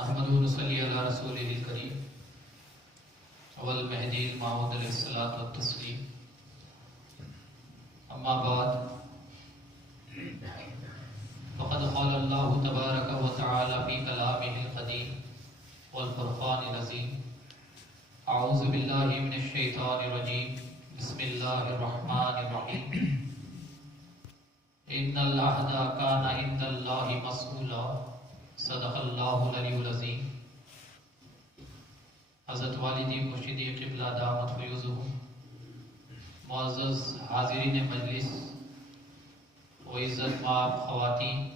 نحمدہ ونصلی علی رسولہ الکریم والمہدی الموعود علیہ الصلوۃ والتسلیم اما بعد فقد قال اللہ تبارک و تعالی فی کلامہ القدیم والفرقان العظیم اعوذ باللہ من الشیطان الرجیم بسم اللہ الرحمن الرحیم ان العہد کان عند اللہ مسئولا صدق اللہ العلی العظیم۔ حضرت والدی مرشدی قبلہ دامت فیوزہم، معزز حاضرین مجلس و عزت مآب خواتین،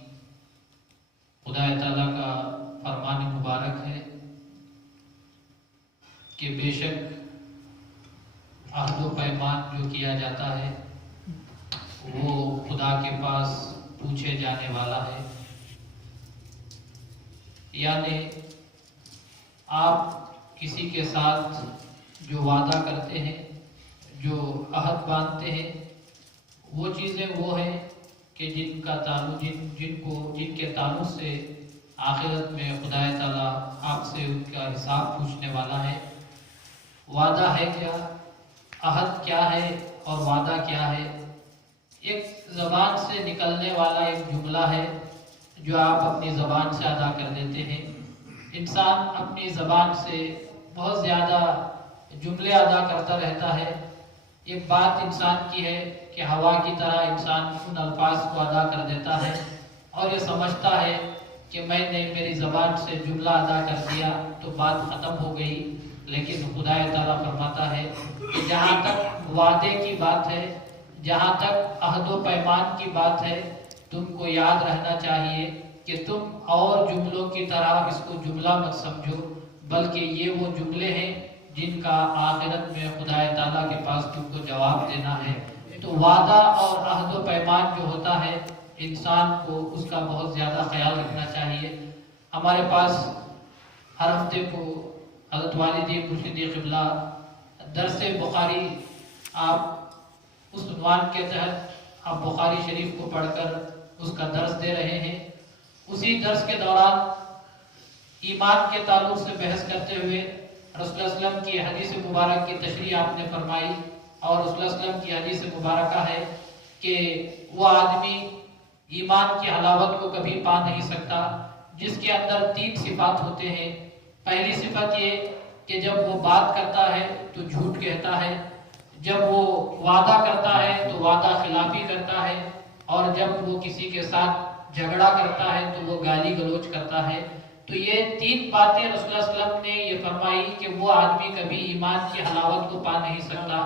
خدا تعالیٰ کا فرمان مبارک ہے کہ بے شک عہد و پیمان جو کیا جاتا ہے وہ خدا کے پاس پوچھے جانے والا ہے۔ یعنی آپ کسی کے ساتھ جو وعدہ کرتے ہیں، جو عہد باندھتے ہیں، وہ چیزیں وہ ہیں کہ جن کے تعلق سے آخرت میں خدا تعالیٰ آپ سے ان کا حساب پوچھنے والا ہے۔ وعدہ ہے کیا، عہد کیا ہے اور وعدہ کیا ہے؟ ایک زبان سے نکلنے والا ایک جملہ ہے جو آپ اپنی زبان سے ادا کر دیتے ہیں۔ انسان اپنی زبان سے بہت زیادہ جملے ادا کرتا رہتا ہے۔ ایک بات انسان کی ہے کہ ہوا کی طرح انسان ان الفاظ کو ادا کر دیتا ہے اور یہ سمجھتا ہے کہ میں نے میری زبان سے جملہ ادا کر دیا تو بات ختم ہو گئی، لیکن خدا تعالیٰ فرماتا ہے کہ جہاں تک وعدے کی بات ہے، جہاں تک عہد و پیمان کی بات ہے، تم کو یاد رہنا چاہیے کہ تم اور جملوں کی طرح اس کو جملہ مت سمجھو، بلکہ یہ وہ جملے ہیں جن کا آخرت میں خدا تعالیٰ کے پاس تم کو جواب دینا ہے۔ تو وعدہ اور عہد و پیمان جو ہوتا ہے انسان کو اس کا بہت زیادہ خیال رکھنا چاہیے۔ ہمارے پاس ہر ہفتے کو حضرت والدی مرشدی قبلہ درس بخاری، آپ اس عنوان کے تحت آپ بخاری شریف کو پڑھ کر اس کا درس دے رہے ہیں۔ اسی درس کے دوران ایمان کے تعلق سے بحث کرتے ہوئے رسول اللہ علیہ وسلم کی حدیث مبارک کی تشریح آپ نے فرمائی، اور رسول اللہ علیہ وسلم کی حدیث مبارکہ ہے کہ وہ آدمی ایمان کی حلاوت کو کبھی پا نہیں سکتا جس کے اندر 3 صفات ہوتے ہیں۔ پہلی صفت یہ کہ جب وہ بات کرتا ہے تو جھوٹ کہتا ہے، جب وہ وعدہ کرتا ہے تو وعدہ خلافی کرتا ہے، اور جب وہ کسی کے ساتھ جھگڑا کرتا ہے تو وہ گالی گلوچ کرتا ہے۔ تو یہ 3 باتیں رسول اللہ صلی اللہ علیہ وسلم نے یہ فرمائی کہ وہ آدمی کبھی ایمان کی حلاوت کو پا نہیں سکتا۔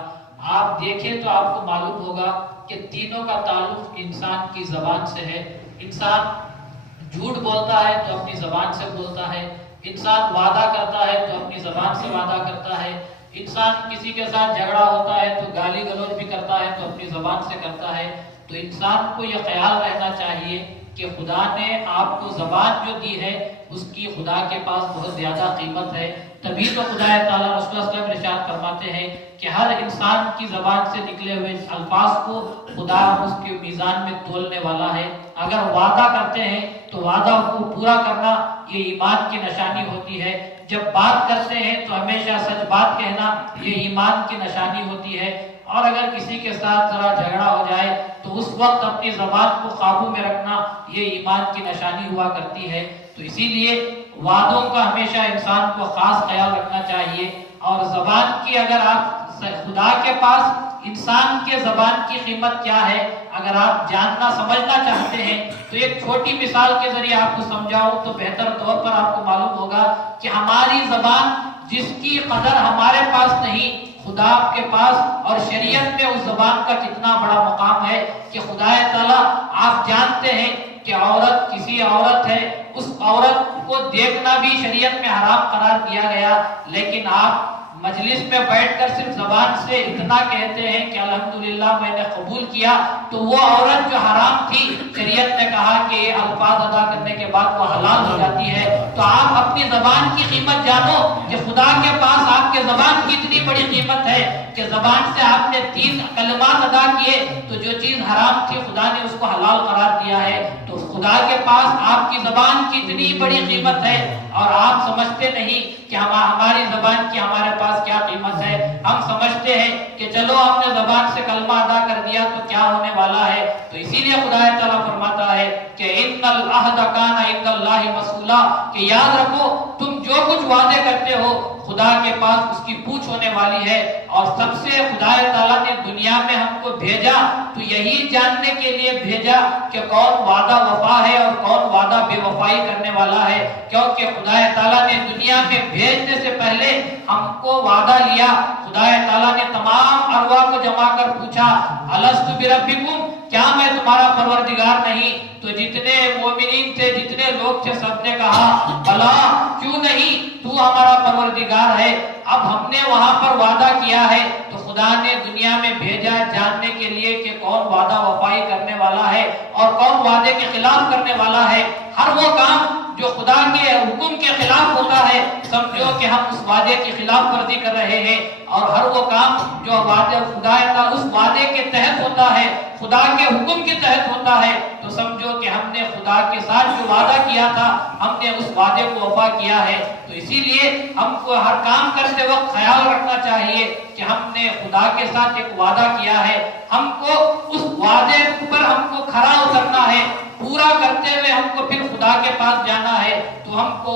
آپ دیکھیں تو آپ کو معلوم ہوگا کہ تینوں کا تعلق انسان کی زبان سے ہے۔ انسان جھوٹ بولتا ہے تو اپنی زبان سے بولتا ہے، انسان وعدہ کرتا ہے تو اپنی زبان سے وعدہ کرتا ہے، انسان کسی کے ساتھ جھگڑا ہوتا ہے تو گالی گلوچ بھی کرتا ہے تو اپنی زبان سے کرتا ہے۔ تو انسان کو یہ خیال رہنا چاہیے کہ خدا نے آپ کو زبان جو دی ہے اس کی خدا کے پاس بہت زیادہ قیمت ہے۔ تبھی تو خدا تعالیٰ رسول اللہ صلی اللہ علیہ وسلم ارشاد فرماتے ہیں کہ ہر انسان کی زبان سے نکلے ہوئے الفاظ کو خدا اس کے میزان میں تولنے والا ہے۔ اگر وعدہ کرتے ہیں تو وعدہ کو پورا کرنا یہ ایمان کی نشانی ہوتی ہے، جب بات کرتے ہیں تو ہمیشہ سچ بات کہنا یہ ایمان کی نشانی ہوتی ہے، اور اگر کسی کے ساتھ ذرا جھگڑا ہو جائے تو اس وقت اپنی زبان کو قابو میں رکھنا یہ ایمان کی نشانی ہوا کرتی ہے۔ تو اسی لیے وعدوں کا ہمیشہ انسان کو خاص خیال رکھنا چاہیے، اور زبان کی اگر آپ خدا کے پاس انسان کے زبان کی قیمت کیا ہے اگر آپ جاننا سمجھنا چاہتے ہیں تو ایک چھوٹی مثال کے ذریعے آپ کو سمجھاؤ تو بہتر طور پر آپ کو معلوم ہوگا کہ ہماری زبان جس کی قدر ہمارے پاس نہیں، خدا آپ کے پاس اور شریعت میں اس زبان کا کتنا بڑا مقام ہے کہ خدا تعالیٰ آپ جانتے ہیں کہ عورت کسی عورت ہے، اس عورت کو دیکھنا بھی شریعت میں حرام قرار دیا گیا، لیکن آپ مجلس میں بیٹھ کر صرف زبان سے اتنا کہتے ہیں کہ الحمدللہ میں نے قبول کیا، تو وہ عورت جو حرام تھی شریعت نے کہا کہ یہ الفاظ ادا کرنے کے بعد وہ حلال ہو جاتی ہے۔ تو آپ اپنی زبان کی قیمت جانو کہ خدا کے پاس آپ کے زبان کی اتنی بڑی قیمت ہے کہ زبان سے آپ نے 3 کلمات ادا کیے تو جو چیز حرام تھی خدا نے اس کو حلال قرار دیا ہے۔ تو خدا کے پاس آپ کی زبان کی اتنی بڑی قیمت ہے اور آپ سمجھتے نہیں کہ ہماری زبان کی ہمارے پاس کیا قیمت ہے۔ ہم سمجھتے ہیں کہ چلو ہم نے زبان سے کلمہ ادا کر دیا تو کیا ہونے والا ہے۔ تو اسی لیے خدا تعالیٰ فرماتا ہے کہ ان العہد کان عند اللہ مسئولا، کہ یاد رکھو تم جو کچھ وعدے کرتے ہو خدا کے پاس اس کی پوچھ ہونے والی ہے۔ اور سب سے خدا تعالیٰ نے دنیا میں ہم کو بھیجا تو یہی جاننے کے لیے بھیجا کہ کون وعدہ وفا ہے اور کون وعدہ بے وفائی کرنے والا ہے، کیونکہ خدا تعالیٰ نے دنیا میں بھیجنے سے پہلے ہم کو وعدہ لیا۔ خدا تعالیٰ نے تمام ارواح کو جمع کر پوچھا الست بربکم، کیا میں تمہارا پروردگار نہیں؟ تو جتنے مومنین تھے، جتنے لوگ تھے، سب نے کہا بلا، کیوں نہیں، تو ہمارا پروردگار ہے۔ اب ہم نے وہاں پر وعدہ کیا ہے تو خدا نے دنیا میں بھیجا جاننے کے لیے کہ کون وعدہ وفائی کرنے والا ہے اور کون وعدے کے خلاف کرنے والا ہے۔ ہر وہ کام جو خدا کے حکم کے خلاف ہوتا ہے سمجھو کہ ہم اس وعدے کی خلاف ورزی کر رہے ہیں، اور ہر وہ کام جو وعدے خدا کا اس وعدے کے تحت ہوتا ہے، خدا کے حکم کے تحت ہوتا ہے، تو سمجھو کہ ہم نے خدا کے ساتھ جو وعدہ کیا تھا ہم نے اس وعدے کو وفا کیا ہے۔ تو اسی لیے ہم کو ہر کام کرتے وقت خیال رکھنا چاہیے کہ ہم نے خدا کے ساتھ ایک وعدہ کیا ہے، ہم کو اس وعدے پر ہم کو کھرا اترنا ہے، پورا کرتے ہوئے ہم کو پھر خدا کے پاس جانا ہے۔ تو ہم کو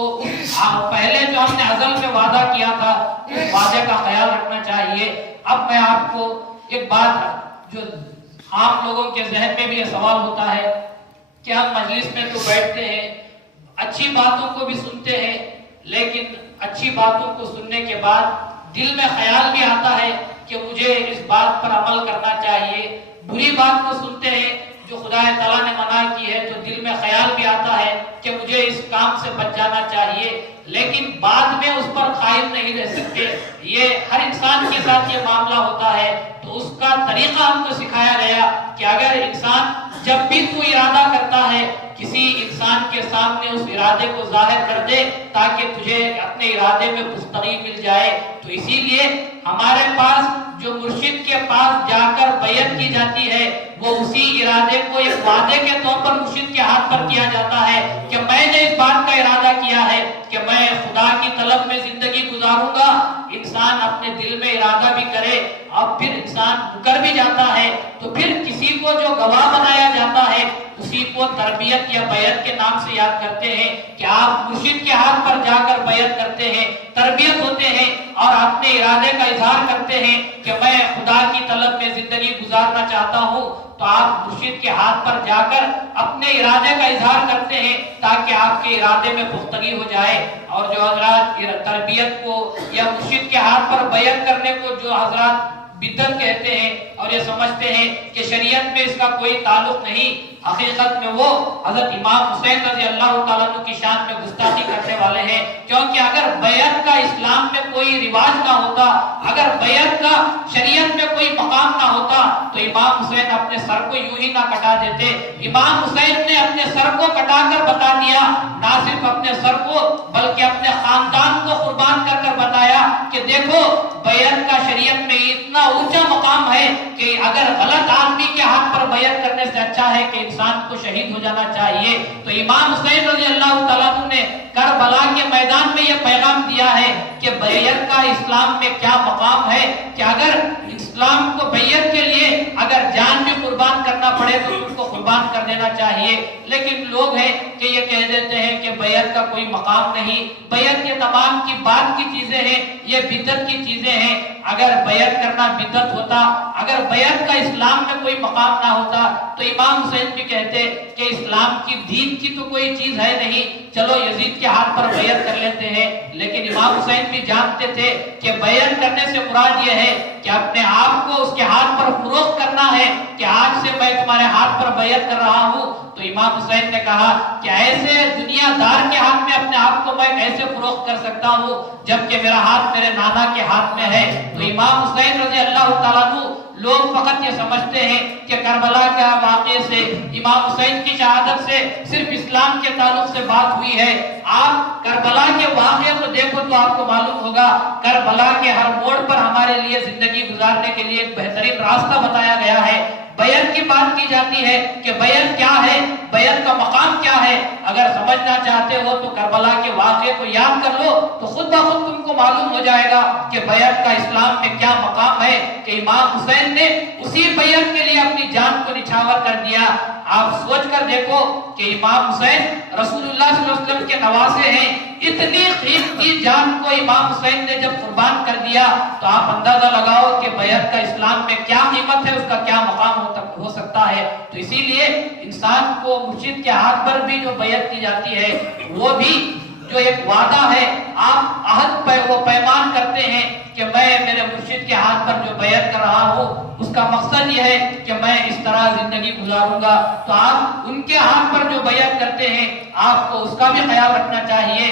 پہلے جو ہم نے ازل میں وعدہ کیا تھا اس وعدے کا خیال رکھنا چاہیے۔ اب میں آپ کو ایک بات جو عام لوگوں کے ذہن میں بھی یہ سوال ہوتا ہے کہ ہم مجلس میں تو بیٹھتے ہیں، اچھی باتوں کو بھی سنتے ہیں، لیکن اچھی باتوں کو سننے کے بعد دل میں خیال بھی آتا ہے کہ مجھے اس بات پر عمل کرنا چاہیے۔ بری بات کو سنتے ہیں جو خدا تعالیٰ نے منع کی ہے تو دل میں خیال بھی آتا ہے کہ مجھے اس کام سے بچ جانا چاہیے، لیکن بعد میں اس پر قائم نہیں رہ سکتے۔ یہ ہر انسان کے ساتھ یہ معاملہ ہوتا ہے۔ تو اس کا طریقہ ہم کو سکھایا گیا کہ اگر انسان جب بھی تو ارادہ کرتا ہے کسی انسان کے سامنے اس ارادے کو ظاہر کر دے تاکہ تجھے اپنے ارادے میں پختگی مل جائے۔ تو اسی لیے ہمارے پاس جو مرشد کے پاس جا کر بیعت کی جاتی ہے وہ اسی ارادے کو ایک وعدے کے طور پر مرشد کے ہاتھ پر کیا جاتا ہے کہ میں نے اس بات کا ارادہ کیا ہے کہ میں خدا کی طلب میں زندگی گزاروں گا۔ انسان اپنے دل میں ارادہ بھی کرے اور پھر انسان کر بھی جاتا ہے تو پھر کسی کو جو گواہ بنایا جاتا ہے اسی کو تربیت یا بیعت کے نام سے یاد کرتے ہیں کہ آپ مرشد کے ہاتھ پر جا کر بیعت کرتے ہیں، تربیت ہوتے ہیں اور اپنے ارادے کا اظہار کرتے ہیں کہ میں خدا کی طلب میں زندگی گزارنا چاہتا ہوں۔ تو آپ مرشد کے ہاتھ پر جا کر اپنے ارادے کا اظہار کرتے ہیں تاکہ آپ کے ارادے میں پختگی ہو جائے۔ اور جو حضرات تربیت کو یا مرشد کے ہاتھ پر بیعت کرنے کو جو حضرات بدعت کہتے ہیں اور یہ سمجھتے ہیں کہ شریعت میں اس کا کوئی تعلق نہیں، حقیقت میں وہ حضرت امام حسین رضی اللہ تعالیٰ عنہ کی شان میں گستاخی کرنے والے ہیں۔ کیونکہ اگر بیعت کا اسلام میں کوئی رواج نہ ہوتا، اگر بیعت کا شریعت میں کوئی مقام نہ ہوتا تو امام حسین اپنے سر کو یوں ہی نہ کٹا دیتے۔ امام حسین نے اپنے سر کو کٹا کر بتا دیا، نہ صرف اپنے سر کو بلکہ اپنے خاندان کو قربان کر کر بتایا کہ دیکھو بیعت کا شریعت میں اتنا اونچا مقام ہے کہ اگر غلط آدمی کے ہاتھ پر بیعت کرنے سے اچھا ہے کہ انسان کو شہید ہو جانا چاہیے۔ تو امام حسین رضی اللہ تعالیٰ عنہ نے کربلا کے میدان میں یہ پیغام دیا ہے کہ بیعت کا اسلام میں کیا مقام ہے کہ اگر اسلام کو بیعت کے لیے اگر جان بھی قربان کرنا پڑے تو تم کو قربان کر دینا چاہیے۔ لیکن لوگ ہیں کہ یہ کہہ دیتے ہیں کہ بیعت کا کوئی مقام نہیں، بیعت یہ تمام کی بات کی چیزیں ہیں، یہ بدعت کی چیزیں ہیں۔ اگر بیعت کرنا بدعت ہوتا، اگر بیعت کا اسلام میں کوئی مقام نہ ہوتا تو امام حسین بھی کہتے کہ اسلام کی دین کی تو کوئی چیز ہے نہیں، چلو یزید کے ہاتھ پر بیعت کر لیتے ہیں۔ لیکن امام حسین بھی جانتے تھے کہ بیعت کرنے سے مراد یہ ہے کہ اپنے آپ کو اس کے ہاتھ پر فروخت کرنا ہے کہ آج سے میں تمہارے ہاتھ پر بیعت کر رہا ہوں۔ تو امام حسین نے کہا کہ ایسے دنیا دار کے ہاتھ میں اپنے آپ کو میں کیسے فروخت کر سکتا ہوں جبکہ میرا ہاتھ میرے نانا کے ہاتھ میں ہے۔ تو امام حسین رضی اللہ تعالیٰ عنہ لوگ فقط یہ سمجھتے ہیں کہ کربلا کے واقعے سے، امام حسین کی شہادت سے صرف اسلام کے تعلق سے بات ہوئی ہے۔ آپ کربلا کے واقعے کو دیکھو تو آپ کو معلوم ہوگا کربلا کے ہر موڑ پر ہمارے لیے زندگی گزارنے کے لیے ایک بہترین راستہ بتایا گیا ہے۔ بیعت کی بات کی جاتی ہے کہ بیعت کیا ہے، بیعت کا مقام کیا ہے۔ اگر سمجھنا چاہتے ہو تو کربلا کے واقعے کو یاد کر لو تو خود بخود تم کو معلوم ہو جائے گا کہ بیعت کا اسلام میں کیا مقام ہے، کہ امام حسین نے اسی بیعت کے لیے اپنی جان کو نچھاور کر دیا۔ آپ سوچ کر دیکھو کہ امام حسین رسول اللہ صلی اللہ علیہ وسلم کے نواسے ہیں، اتنی قیمتی جان کو امام حسین نے جب قربان کر دیا تو آپ اندازہ لگاؤ کہ بیعت کا اسلام میں کیا قیمت ہے، اس کا کیا مقام ہو سکتا ہے۔ تو اسی لیے انسان کو مرشد کے ہاتھ پر بھی جو بیعت کی جاتی ہے وہ بھی جو ایک وعدہ ہے، آپ عہد پہ وہ پیمان کرتے ہیں کہ میں میرے مرشد کے ہاتھ پر جو بیعت کر رہا ہوں اس کا مقصد یہ ہے کہ میں اس طرح زندگی گزاروں گا۔ تو آپ ان کے ہاتھ پر جو بیعت کرتے ہیں آپ کو اس کا بھی خیال رکھنا چاہیے۔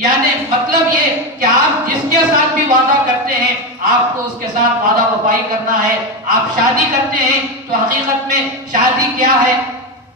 یعنی مطلب یہ کہ آپ جس کے ساتھ بھی وعدہ کرتے ہیں آپ کو اس کے ساتھ وعدہ وفائی کرنا ہے۔ آپ شادی کرتے ہیں تو حقیقت میں شادی کیا ہے؟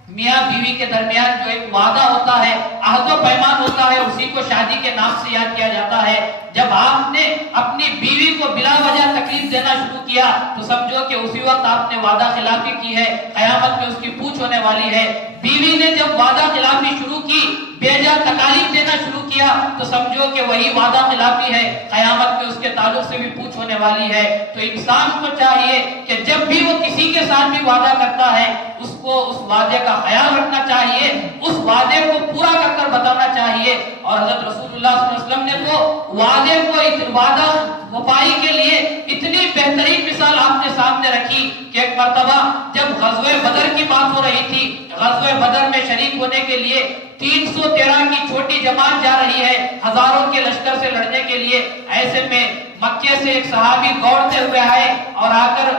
میاں بیوی کے درمیان جو ایک وعدہ ہوتا ہے، عہد و پیمان ہوتا ہے، اسی کو شادی کے نام سے یاد کیا جاتا ہے۔ جب آپ نے اپنی بیوی کو بلا وجہ تکلیف دینا شروع کیا تو سمجھو کہ اسی وقت آپ نے وعدہ خلافی کی ہے، قیامت میں اس کی پوچھ ہونے والی ہے۔ بیوی نے جب وعدہ خلافی شروع کی، بیجا تکالیف دینا شروع کیا تو سمجھو کہ وہی وعدہ خلافی ہے، قیامت میں اس کے تعلق سے بھی پوچھ ہونے والی ہے۔ تو انسان کو چاہیے کہ جب بھی وہ کسی کے ساتھ بھی وعدہ کرتا ہے اس کو اس وعدے کا خیال رکھنا چاہیے، اس وعدے کو پورا کر کر بتانا چاہیے۔ اور حضرت رسول اللہ صلی اللہ علیہ وسلم نے تو وعدے کو وعدہ وفائی کے لیے اتنی بہترین مثال آپ نے سامنے رکھی کہ ایک مرتبہ جب غزوہ بدر کی بات ہو رہی تھی، غزوہ بدر میں شریک ہونے کے لیے 313 کی چھوٹی جماعت جا رہی ہے ہزاروں کے لشکر سے لڑنے کے لیے۔ ایسے میں مکے سے ایک صحابی دوڑتے ہوئے آئے اور آ کر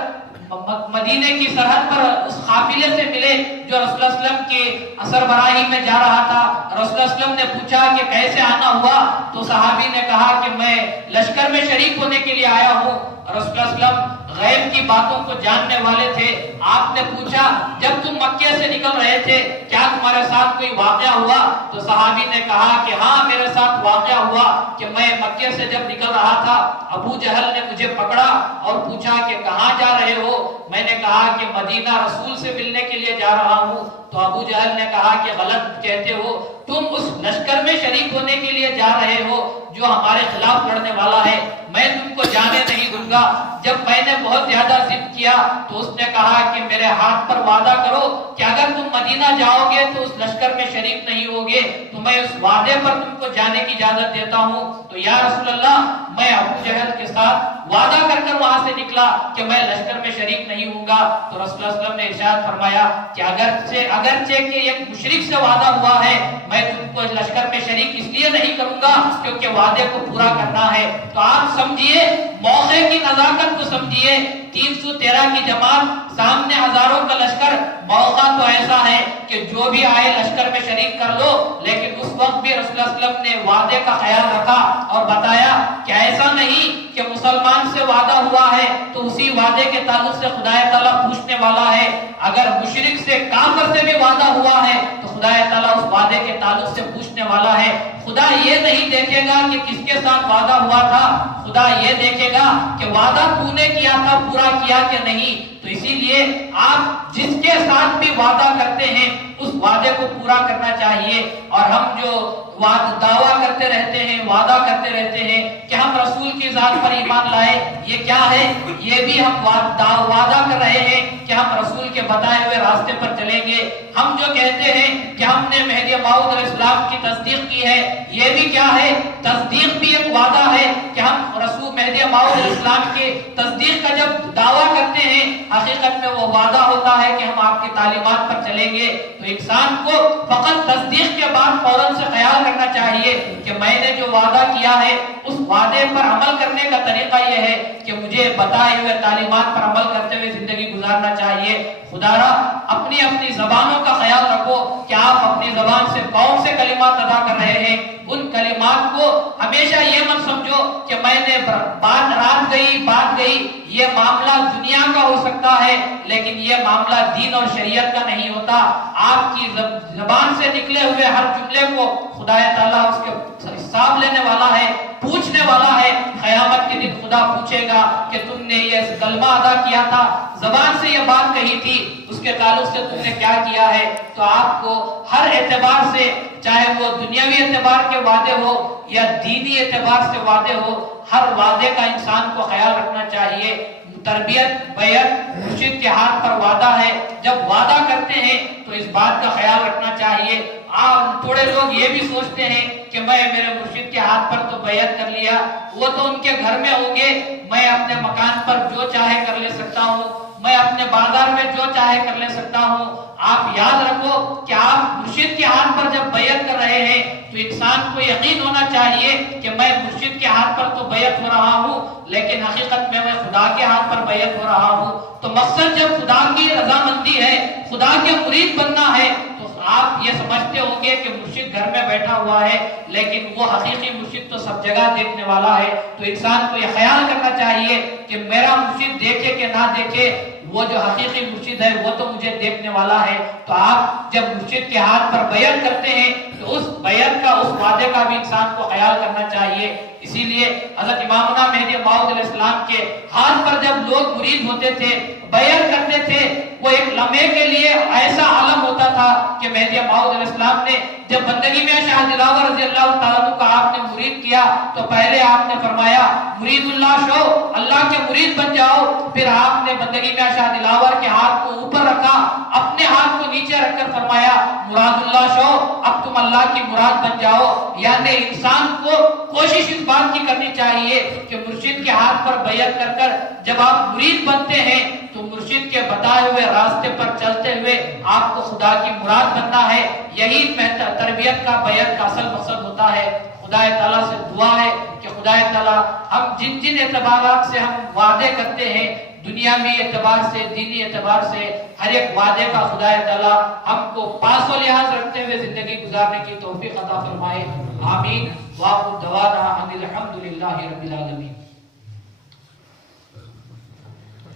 مدینے کی سرحد پر اس قافلے سے ملے جو رسول اللہ صلی اللہ علیہ وسلم کی سربراہی میں جا رہا تھا۔ رسول اللہ صلی اللہ علیہ وسلم نے پوچھا کہ کیسے آنا ہوا؟ تو صحابی نے کہا کہ میں لشکر میں شریک ہونے کے لیے آیا ہوں۔ رسول اللہ صلی اللہ علیہ وسلم غیب کی باتوں کو جاننے والے تھے۔ آپ نے پوچھا جب تم مکے سے نکل رہے تھے کیا تمہارے ساتھ کوئی واقعہ ہوا؟ تو صحابی نے کہا کہ ہاں میرے ساتھ واقعہ ہوا کہ میں مکے سے جب نکل رہا تھا ابو جہل نے مجھے پکڑا اور پوچھا کہ کہاں جا رہے ہو؟ میں نے کہا کہ مدینہ رسول سے ملنے کے لیے جا رہا ہوں۔ تو ابو جہل نے کہا کہ غلط کہتے ہو، تم اس لشکر میں شریک ہونے کے لیے جا رہے ہو جو ہمارے خلاف لڑنے والا ہے، میں تم کو جانے نہیں دوں گا۔ جب میں نے بہت زیادہ ضد کیا تو اس نے کہا کہ میرے ہاتھ پر وعدہ کرو کہ اگر تم مدینہ جاؤ گے تو اس لشکر میں شریک نہیں ہوگے تو میں اس وعدے پر تم کو جانے کی اجازت دیتا ہوں۔ تو یا رسول اللہ میں ابو جہل کے ساتھ وعدہ کر کر وہاں سے نکلا کہ میں لشکر میں شریک نہیں ہوں گا۔ تو رسول اللہ صلی اللہ علیہ وسلم نے ارشاد فرمایا کہ اگرچہ کہ ایک مشرک سے وعدہ ہوا ہے میں تم کو لشکر میں شریک اس لیے نہیں کروں گا کیونکہ وعدے کو پورا کرنا ہے۔ تو آپ سمجھیے موقع کی نزاکت کو سمجھیے، 313 کی جماعت سامنے ہزاروں کا لشکر، موقع تو ایسا ہے کہ جو بھی آئے لشکر میں شریک کر لو، لیکن اس وقت بھی رسول اللہ صلی اللہ علیہ وسلم نے وعدے کا خیال رکھا اور بتایا کہ ایسا نہیں کہ مسلمان سے وعدہ ہوا ہے تو اسی وعدے کے تعلق سے خدا تعالیٰ پوچھنے والا ہے، اگر مشرک سے کافر سے بھی وعدہ ہوا ہے تو خدا تعالیٰ اس وعدے کے تعلق سے پوچھنے والا ہے۔ خدا یہ نہیں دیکھے گا کہ کس کے ساتھ وعدہ ہوا تھا، خدا یہ دیکھے گا کہ وعدہ تو نے کیا تھا پورا کیا کہ نہیں۔ تو اسی لیے آپ جس کے ساتھ بھی وعدہ کرتے ہیں اس وعدے کو پورا کرنا چاہیے۔ اور ہم جو دعویٰ کرتے رہتے ہیں، وعدہ کرتے رہتے ہیں کہ ہم رسول کی ذات پر ایمان لائے، یہ کیا ہے؟ یہ بھی ہم وعدہ کر رہے ہیں کہ ہم رسول کے بتائے ہوئے راستے پر چلیں گے۔ ہم جو کہتے ہیں کہ ہم نے مہدی موعود علیہ السلام کی تصدیق کی ہے، یہ بھی کیا ہے؟ تصدیق بھی ایک وعدہ ہے کہ ہم رسول مہدی موعود علیہ السلام کی تصدیق کا جب دعویٰ کرتے ہیں حقیقت میں وہ وعدہ ہوتا ہے کہ ہم آپ کی تعلیمات پر چلیں گے۔ تو انسان کو فقط تصدیق کے بعد فوراً سے خیال رکھنا چاہیے کہ میں نے جو وعدہ کیا ہے اس وعدے پر عمل کرنے کا طریقہ یہ ہے کہ مجھے بتائے ہوئے تعلیمات پر عمل کرتے ہوئے زندگی گزارنا چاہیے۔ خدا را اپنی اپنی زبانوں کا خیال رکھو کہ آپ اپنی زبان سے کون سے کلمات ادا کر رہے ہیں، ان کلمات کو ہمیشہ یہ مت سمجھو کہ میں نے بات گئی، یہ معاملہ دنیا کا ہو سکتا ہے لیکن یہ معاملہ دین اور شریعت کا نہیں ہوتا۔ آپ کی زبان سے نکلے ہوئے ہر جملے کو خدا تعالیٰ اس کے حساب لینے والا ہے، پوچھنے والا ہے۔ قیامت کے دن خدا پوچھے گا کہ تم نے یہ کلمہ ادا کیا تھا، زبان سے یہ بات کہی تھی، اس کے تعلق سے تم نے کیا کیا ہے؟ تو آپ کو ہر اعتبار سے، چاہے وہ دنیاوی اعتبار کے وعدے ہو یا دینی اعتبار سے وعدے ہو، ہر وعدے کا انسان کو خیال رکھنا چاہیے۔ تربیت بیعت مرشد کے ہاتھ پر وعدہ ہے، جب وعدہ کرتے ہیں تو اس بات کا خیال رکھنا چاہیے۔ تھوڑے لوگ یہ بھی سوچتے ہیں کہ میں میرے مرشد کے ہاتھ پر تو بیعت کر لیا، وہ تو ان کے گھر میں ہوں گے، میں اپنے مکان پر جو چاہے کر لے سکتا ہوں، میں اپنے بازار میں جو چاہے کر لے سکتا ہوں۔ آپ یاد رکھو کہ آپ مرشد کے ہاتھ پر جب بیعت کر رہے ہیں تو انسان کو یقین ہونا چاہیے کہ میں مرشد کے ہاتھ پر تو بیعت ہو رہا ہوں لیکن حقیقت میں خدا کے ہاتھ پر بیعت ہو رہا ہوں۔ تو مقصد جب خدا کی رضامندی ہے، خدا کے مرید بننا ہے، تو آپ یہ سمجھتے ہوں گے کہ مرشد گھر میں بیٹھا ہوا ہے لیکن وہ حقیقی مرشد تو سب جگہ دیکھنے والا ہے۔ تو انسان کو یہ خیال کرنا چاہیے کہ میرا مرشد دیکھے کہ نہ دیکھے، وہ جو حقیقی مرشد ہے وہ تو مجھے دیکھنے والا ہے۔ تو آپ جب مرشد کے ہاتھ پر بیعت کرتے ہیں تو اس بیعت کا، اس وعدے کا بھی انسان کو خیال کرنا چاہیے۔ اسی لیے حضرت امامنا مہدی موعود علیہ السلام کے ہاتھ پر جب لوگ مرید ہوتے تھے، بیعت کرتے تھے، وہ ایک لمحے کے لیے ایسا عالم ہوتا تھا کہ مہدی موعود علیہ السلام نے جب بندگی میں شاہ دلاور رضی اللہ تعالیٰ عنہ کا آپ نے مرید کیا تو پہلے آپ نے فرمایا مرید اللہ شو، اللہ کے مرید بن جاؤ۔ پھر آپ نے بندگی میں شاہ دلاور کے ہاتھ کو اوپر رکھا، اپنے ہاتھ کو نیچے رکھ کر فرمایا مراد اللہ شو، اب تم اللہ کی مراد بن جاؤ۔ یعنی انسان کو کوشش اس بات کی کرنی چاہیے کہ مرشد کے ہاتھ پر بیعت کر کر جب آپ مرید بنتے ہیں تو مرشد کے بتائے ہوئے راستے پر چلتے ہوئے آپ کو خدا کی مراد بننا ہے۔ یہی تربیت کا، بیعت کا اصل مقصد ہوتا ہے۔ خدا تعالیٰ سے دعا ہے کہ خدا تعالیٰ ہم جن جن اعتبارات سے ہم وعدے کرتے ہیں، دنیاوی اعتبار سے، دینی اعتبار سے، ہر ایک وعدے کا خدا تعالیٰ ہم کو پاس و لحاظ رکھتے ہوئے زندگی گزارنے کی توفیق عطا فرمائے۔ آمین۔ وآخر دعوانا ان الحمد للہ رب العالمین۔